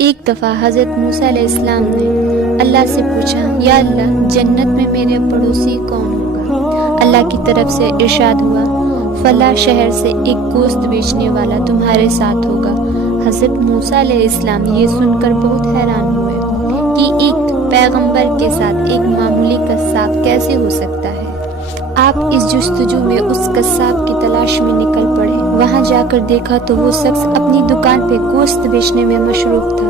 ایک دفعہ حضرت موسیٰ علیہ السلام نے اللہ سے پوچھا، یا اللہ جنت میں میرے پڑوسی کون ہوگا؟ اللہ کی طرف سے ارشاد ہوا، فلاں شہر سے ایک گوشت بیچنے والا تمہارے ساتھ ہوگا۔ حضرت موسیٰ علیہ السلام یہ سن کر بہت حیران ہوئے کہ ایک پیغمبر کے ساتھ ایک معمولی قصاب کیسے ہو سکتا ہے۔ آپ اس جستجو میں اس قصاب کی تلاش میں نکل پڑے۔ وہاں جا کر دیکھا تو وہ شخص اپنی دکان پہ گوشت بیچنے میں مصروف تھا۔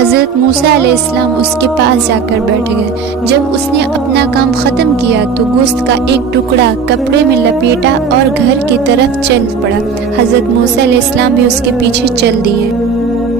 حضرت موسیٰ علیہ السلام اس کے پاس جا کر بیٹھ گئے۔ جب اس نے اپنا کام ختم کیا تو گوشت کا ایک ٹکڑا کپڑے میں لپیٹا اور گھر کی طرف چل پڑا۔ حضرت موسیٰ علیہ السلام بھی اس کے پیچھے چل دیے۔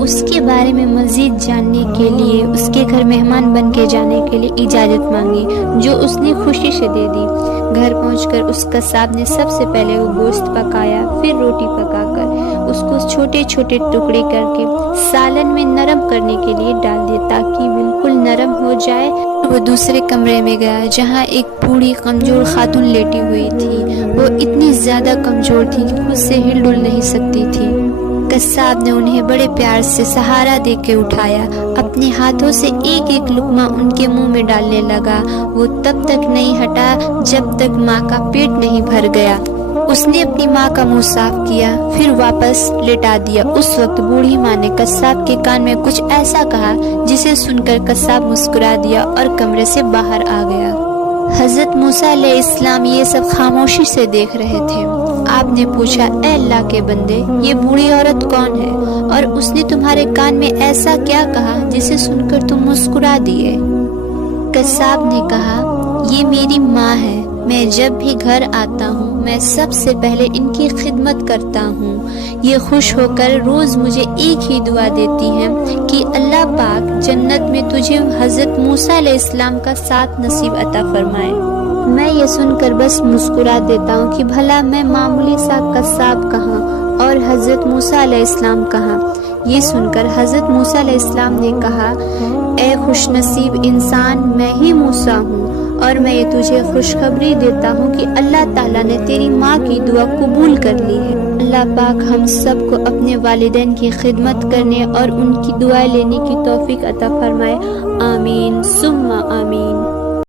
اس کے بارے میں مزید جاننے کے لیے اس کے گھر مہمان بن کے جانے کے لیے اجازت مانگی، جو اس نے خوشی سے دے دی۔ گھر پہنچ کر اس قصاب نے سب سے پہلے وہ گوشت پکایا، پھر روٹی پکا کر اس کو چھوٹے چھوٹے ٹکڑے کر کے سالن میں نرم کرنے کے لیے ڈال دیا تاکہ بالکل نرم ہو جائے۔ وہ دوسرے کمرے میں گیا جہاں ایک بوڑھی کمزور خاتون لیٹی ہوئی تھی۔ وہ اتنی زیادہ کمزور تھی کہ خود سے ہل ڈل نہیں سکتی تھی۔ قصاب نے انہیں بڑے پیار سے سہارا دے کے اٹھایا، اپنے ہاتھوں سے ایک ایک لقمہ ان کے منہ میں ڈالنے لگا۔ وہ تب تک نہیں ہٹا جب تک ماں کا پیٹ نہیں بھر گیا۔ اس نے اپنی ماں کا منہ صاف کیا، پھر واپس لٹا دیا۔ اس وقت بوڑھی ماں نے قصاب کے کان میں کچھ ایسا کہا جسے سن کر قصاب مسکرا دیا اور کمرے سے باہر آ گیا۔ حضرت موسیٰ علیہ السلام یہ سب خاموشی سے دیکھ رہے تھے۔ آپ نے پوچھا، اے اللہ کے بندے، یہ بوڑھی عورت کون ہے اور اس نے تمہارے کان میں ایسا کیا کہا جسے سن کر تم مسکرا دیے؟ قصاب نے کہا، یہ میری ماں ہے۔ میں جب بھی گھر آتا ہوں میں سب سے پہلے ان کی خدمت کرتا ہوں۔ یہ خوش ہو کر روز مجھے ایک ہی دعا دیتی ہے کہ اللہ پاک جنت میں تجھے حضرت موسیٰ علیہ السلام کا ساتھ نصیب عطا فرمائے۔ میں یہ سن کر بس مسکرا دیتا ہوں کہ بھلا میں معمولی سا قصاب کہاں اور حضرت موسیٰ علیہ السلام کہاں۔ یہ سن کر حضرت موسیٰ علیہ السلام نے کہا، اے خوش نصیب انسان، میں ہی موسیٰ ہوں اور میں یہ تجھے خوشخبری دیتا ہوں کہ اللہ تعالیٰ نے تیری ماں کی دعا قبول کر لی ہے۔ اللہ پاک ہم سب کو اپنے والدین کی خدمت کرنے اور ان کی دعائیں لینے کی توفیق عطا فرمائے۔ آمین ثم آمین۔